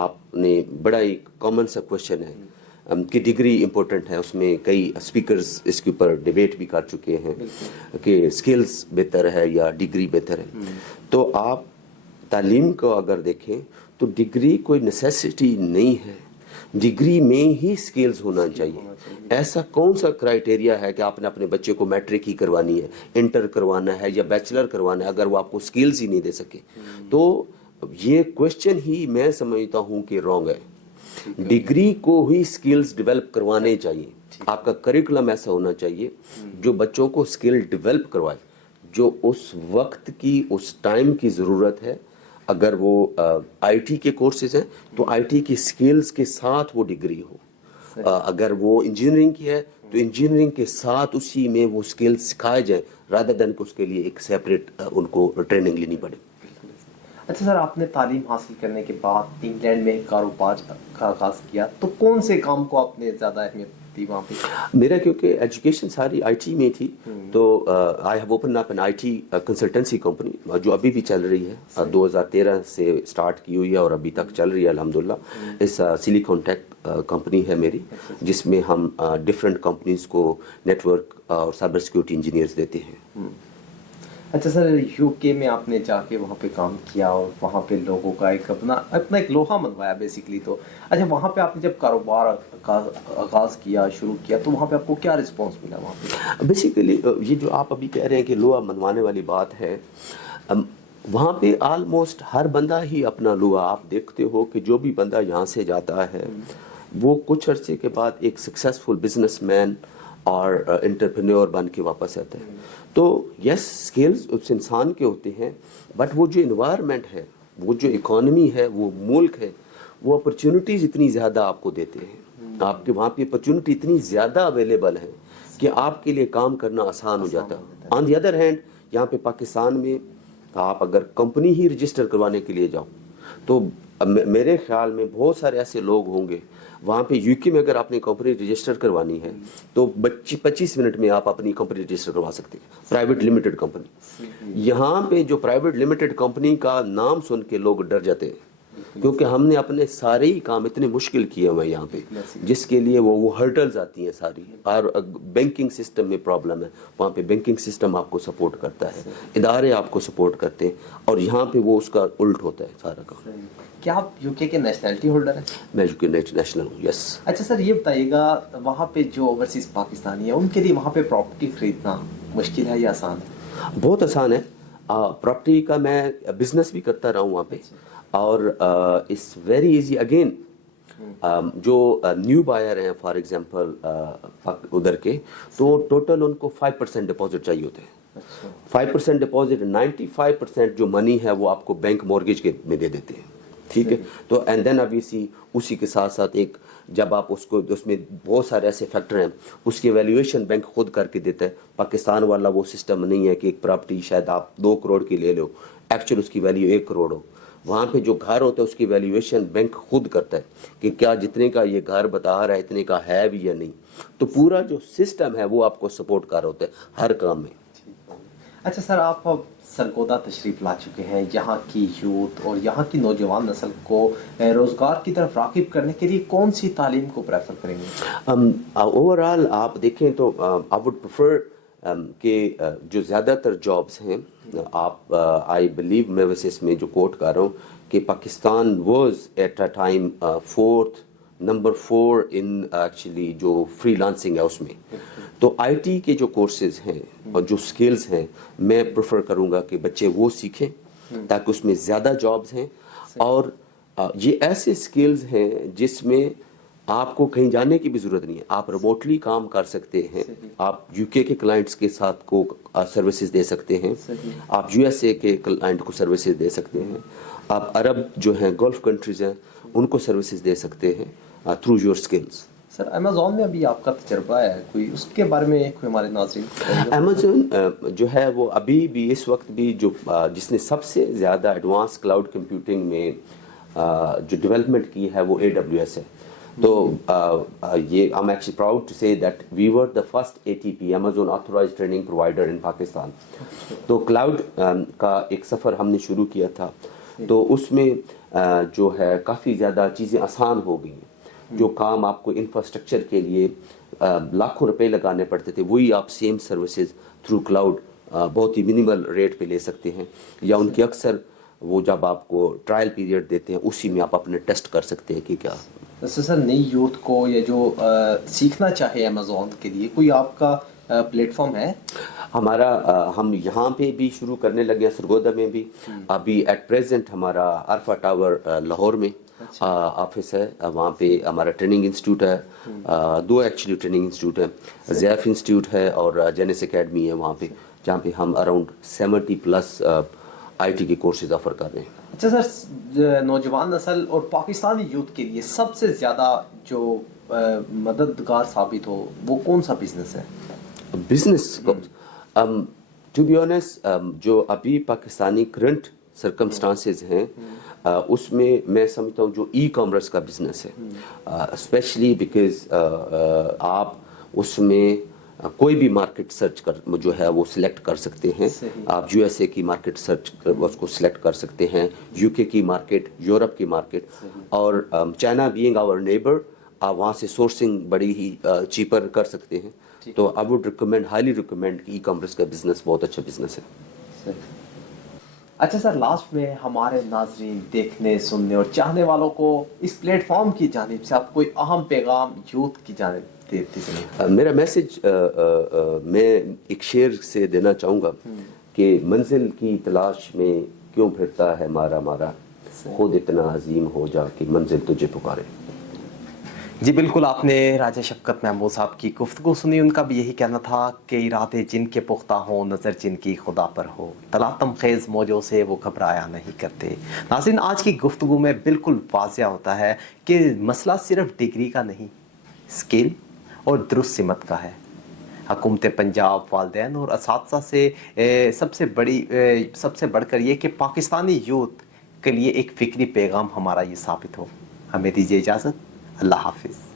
آپ نے بڑا ایک کامن سا کوشچن ہے کہ ڈگری امپورٹنٹ ہے. اس میں کئی اسپیکرز اس کے اوپر ڈیبیٹ بھی کر چکے ہیں کہ اسکلز بہتر ہے یا ڈگری بہتر ہے. تو آپ تعلیم کو اگر دیکھیں تو ڈگری کوئی نیسیسٹی نہیں ہے, ڈگری میں ہی اسکلز ہونا چاہیے. ایسا کون سا کرائٹیریا ہے کہ آپ نے اپنے بچے کو میٹرک ہی کروانی ہے, انٹر کروانا ہے یا بیچلر کروانا ہے, اگر وہ آپ کو اسکلز ہی نہیں دے سکے تو یہ کوشچن ہی میں سمجھتا ہوں کہ رانگ ہے. ڈگری کو ہی اسکلز ڈیولپ کروانے چاہیے. آپ کا کریکولم ایسا ہونا چاہیے جو بچوں کو اسکل ڈیولپ کروائے, جو اس وقت کی اس ٹائم کی ضرورت ہے. اگر وہ آئی ٹی کے کورسز ہیں تو آئی ٹی کی اسکلز کے ساتھ وہ ڈگری ہو. اگر وہ انجینئرنگ کی ہے تو انجینئرنگ کے ساتھ اسی میں وہ اسکلز سکھائے جائیں رادر دین کہ اس کے لیے ایک سیپریٹ ان کو ٹریننگ لینی پڑے. اچھا سر, آپ نے تعلیم حاصل کرنے کے بعد انگلینڈ میں کاروبار کا آغاز کیا, تو کون سے کام کو آپ نے زیادہ اہمیت دی وہاں پہ؟ میرا کیونکہ ایجوکیشن ساری آئی ٹی میں تھی تو I have open up an IT consultancy company جو ابھی بھی چل رہی ہے. 2013 سے اسٹارٹ کی ہوئی ہے اور ابھی تک چل رہی ہے الحمدللہ. اس سلیکون ٹیک کمپنی ہے میری, جس میں ہم ڈفرینٹ کمپنیز کو نیٹ ورک اور سائبر سیکورٹی انجینئرز دیتے ہیں. اچھا سر, یو کے میں آپ نے جا کے وہاں پہ کام کیا اور وہاں پہ لوگوں کا ایک اپنا ایک لوہا منوایا بیسیکلی. تو اچھا, وہاں پہ آپ نے جب کاروبار کا آغاز کیا, شروع کیا, تو وہاں پہ آپ کو کیا رسپانس ملا وہاں پہ؟ بیسیکلی یہ جو آپ ابھی کہہ رہے ہیں کہ لوہا منوانے والی بات ہے, وہاں پہ آلموسٹ ہر بندہ ہی اپنا لوہا. آپ دیکھتے ہو کہ جو بھی بندہ یہاں سے جاتا ہے وہ کچھ عرصے کے بعد ایک سکسیسفل بزنس مین اور انٹرپرینور بن کے واپس آتا ہے. تو یس, اسکلز اس انسان کے ہوتے ہیں, بٹ وہ جو انوائرمنٹ ہے, وہ جو اکانومی ہے, وہ ملک ہے, وہ اپرچونٹیز اتنی زیادہ آپ کو دیتے ہیں. آپ کے وہاں پہ اپرچونٹی اتنی زیادہ اویلیبل ہے کہ آپ کے لیے کام کرنا آسان ہو جاتا ہے. آن دی ادر ہینڈ یہاں پہ پاکستان میں آپ اگر کمپنی ہی رجسٹر کروانے کے لیے جاؤ تو میرے خیال میں بہت سارے ایسے لوگ ہوں گے. وہاں پہ یو کے میں اگر آپ نے کمپنی رجسٹر کروانی ہے تو 25 منٹ میں آپ اپنی کمپنی رجسٹر کروا سکتے ہیں, پرائیویٹ لمیٹڈ کمپنی. یہاں پہ جو پرائیویٹ لمیٹڈ کمپنی کا نام سن کے لوگ ڈر جاتے ہیں کیونکہ ہم نے اپنے سارے ہی کام اتنے مشکل کیے ہوئے یہاں پہ, جس کے لیے وہ ہرڈلز آتی ہیں ساری. اور بینکنگ سسٹم میں پرابلم ہے, وہاں پہ بینکنگ سسٹم آپ کو سپورٹ کرتا ہے, ادارے آپ کو سپورٹ کرتے ہیں, اور یہاں پہ وہ اس کا الٹ ہوتا ہے سارا کام. کیا آپ یو کے نیشنلٹی ہولڈر ہیں؟ میں یو کے نیشنل ہوں, یس. اچھا سر, یہ بتائیے گا وہاں پہ جو اوورسیز پاکستانی ہیں ان کے لیے وہاں پہ پراپرٹی خریدنا مشکل ہے یا آسان ہے؟ بہت آسان ہے. پراپرٹی کا میں بزنس بھی کرتا رہا ہوں وہاں پہ, اور اٹس ویری ایزی. اگین جو نیو بائر ہیں فار ایگزامپل ادھر کے, تو ٹوٹل ان کو 5% ڈپازٹ چاہیے ہوتے ہیں. 5% ڈپازٹ, 95% جو منی ہے وہ آپ کو بینک مورگیج کے میں دے دیتے ہیں. ٹھیک ہے, تو اینڈ دین ابھی اسی کے ساتھ ساتھ ایک جب آپ اس میں بہت سارے ایسے فیکٹر ہیں, اس کی ایویلیویشن بینک خود کر کے دیتا ہے. پاکستان والا وہ سسٹم نہیں ہے کہ ایک پراپرٹی شاید آپ 2 کروڑ کی لے لو, ایکچوئل اس کی ویلیو 1 کروڑ ہو. وہاں پہ جو گھر ہوتا ہے اس کی ویلیویشن بینک خود کرتا ہے کہ کیا جتنے کا یہ گھر بتا رہا ہے اتنے کا ہے بھی یا نہیں. تو پورا جو سسٹم ہے وہ آپ کو سپورٹ کر رہا ہوتا ہے ہر کام میں. اچھا سر, آپ سرگودا تشریف لا چکے ہیں. یہاں کی یوتھ اور یہاں کی نوجوان نسل کو روزگار کی طرف راغب کرنے کے لیے کون سی تعلیم کو پریفر کریں گے؟ اوور آل آپ دیکھیں تو آئی وڈ پریفر کہ جو زیادہ تر جابس ہیں, آپ آئی بلیو, میں ویسے اس میں جو کوٹ کر رہا ہوں کہ Pakistan was at a time number 4 in actually جو فری لانسنگ ہے اس میں. تو آئی ٹی کے جو کورسز ہیں اور جو سکلز ہیں میں پریفر کروں گا کہ بچے وہ سیکھیں تاکہ اس میں زیادہ جابز ہیں. اور یہ ایسے سکلز ہیں جس میں آپ کو کہیں جانے کی بھی ضرورت نہیں ہے, آپ ریموٹلی کام کر سکتے ہیں. آپ یو کے کلائنٹس کے ساتھ کو سروسز دے سکتے ہیں, آپ یو ایس اے کے کلائنٹ کو سروسز دے سکتے ہیں, آپ عرب جو ہیں گلف کنٹریز ہیں ان کو سروسز دے سکتے ہیں through your skills. Sir Amazon میں ابھی آپ کا تجربہ ہے کوئی, اس کے بارے میں کوئی ہمارے ناظرین؟ امیزون جو ہے وہ ابھی بھی اس وقت بھی جس نے سب سے زیادہ ایڈوانس کلاؤڈ کمپیوٹنگ میں جو ڈیولپمنٹ کی ہے وہ AWS ہے. تو یہ I'm actually proud to say that we were the first ATP, Amazon Authorized Training Provider in Pakistan. تو کلاؤڈ کا ایک سفر ہم نے شروع کیا تھا, تو اس میں جو ہے کافی زیادہ چیزیں آسان ہو گئی ہیں. جو کام آپ کو انفراسٹرکچر کے لیے لاکھوں روپے لگانے پڑتے تھے وہی آپ سیم سروسز تھرو کلاؤڈ بہت ہی منیمل ریٹ پہ لے سکتے ہیں. یا ان کی اکثر وہ جب آپ کو ٹرائل پیریڈ دیتے ہیں اسی میں آپ اپنے ٹیسٹ کر سکتے ہیں کہ کیا. سر نئی یوتھ کو یا جو سیکھنا چاہے امیزون کے لیے کوئی آپ کا پلیٹ فارم ہے؟ ہمارا ہم یہاں پہ بھی شروع کرنے لگے ہیں سرگودا میں بھی. ابھی ایٹ پریزنٹ ہمارا عرفہ ٹاور لاہور میں آفس ہے. وہاں پہ ہمارا ٹریننگ انسٹیٹیوٹ ہے. 2 ایکچولی ٹریننگ انسٹیٹیوٹ ہیں. زیف انسٹیٹیوٹ ہے اور جینس اکیڈمی ہے وہاں پہ جہاں پہ ہم اراؤنڈ 70+ آئی ٹی کے کورسز آفر کر رہے ہیں. اچھا سر، نوجوان نسل اور پاکستانی یوتھ کے لیے سب سے زیادہ جو مددگار ثابت ہو وہ کون سا بزنس ہے؟ بزنس ٹو بی آنیسٹ جو ابھی پاکستانی کرنٹ سرکمسٹانسز ہیں اس میں سمجھتا ہوں جو ای کامرس کا بزنس ہے اسپیشلی بیکاز آپ اس میں کوئی بھی مارکیٹ سرچ کر جو ہے وہ سلیکٹ کر سکتے ہیں. آپ یو ایس اے کی مارکیٹ سرچ اس کو سلیکٹ کر سکتے ہیں, یو کے کی مارکیٹ, یورپ کی مارکیٹ, اور چائنا بینگ آور نیبر آپ وہاں سے سورسنگ بڑی ہی چیپر کر سکتے ہیں. تو I would recommend highly recommend e commerce کا بزنس بہت اچھا بزنس ہے. اچھا سر، لاسٹ میں ہمارے ناظرین دیکھنے سننے اور چاہنے والوں کو اس پلیٹ فارم کی جانب سے آپ کوئی اہم پیغام یوتھ کی جانب دیتے ہیں؟ میرا میسج میں ایک شعر سے دینا چاہوں گا کہ منزل کی تلاش میں کیوں پھرتا ہے مارا مارا, خود اتنا عظیم ہو جا کہ منزل تجھے پکارے. جی بالکل، آپ نے راجہ شفقت محمود صاحب کی گفتگو سنی. ان کا بھی یہی کہنا تھا کہ ارادے جن کے پختہ ہوں نظر جن کی خدا پر ہو, تلاطم خیز موجوں سے وہ گھبرایا نہیں کرتے. ناظرین، آج کی گفتگو میں بالکل واضح ہوتا ہے کہ مسئلہ صرف ڈگری کا نہیں, اسکل اور درست سمت کا ہے. حکومت پنجاب, والدین اور اساتذہ سے سب سے بڑھ کر یہ کہ پاکستانی یوتھ کے لیے ایک فکری پیغام ہمارا یہ ثابت ہو. ہمیں دیجیے اجازت. اللہ حافظ.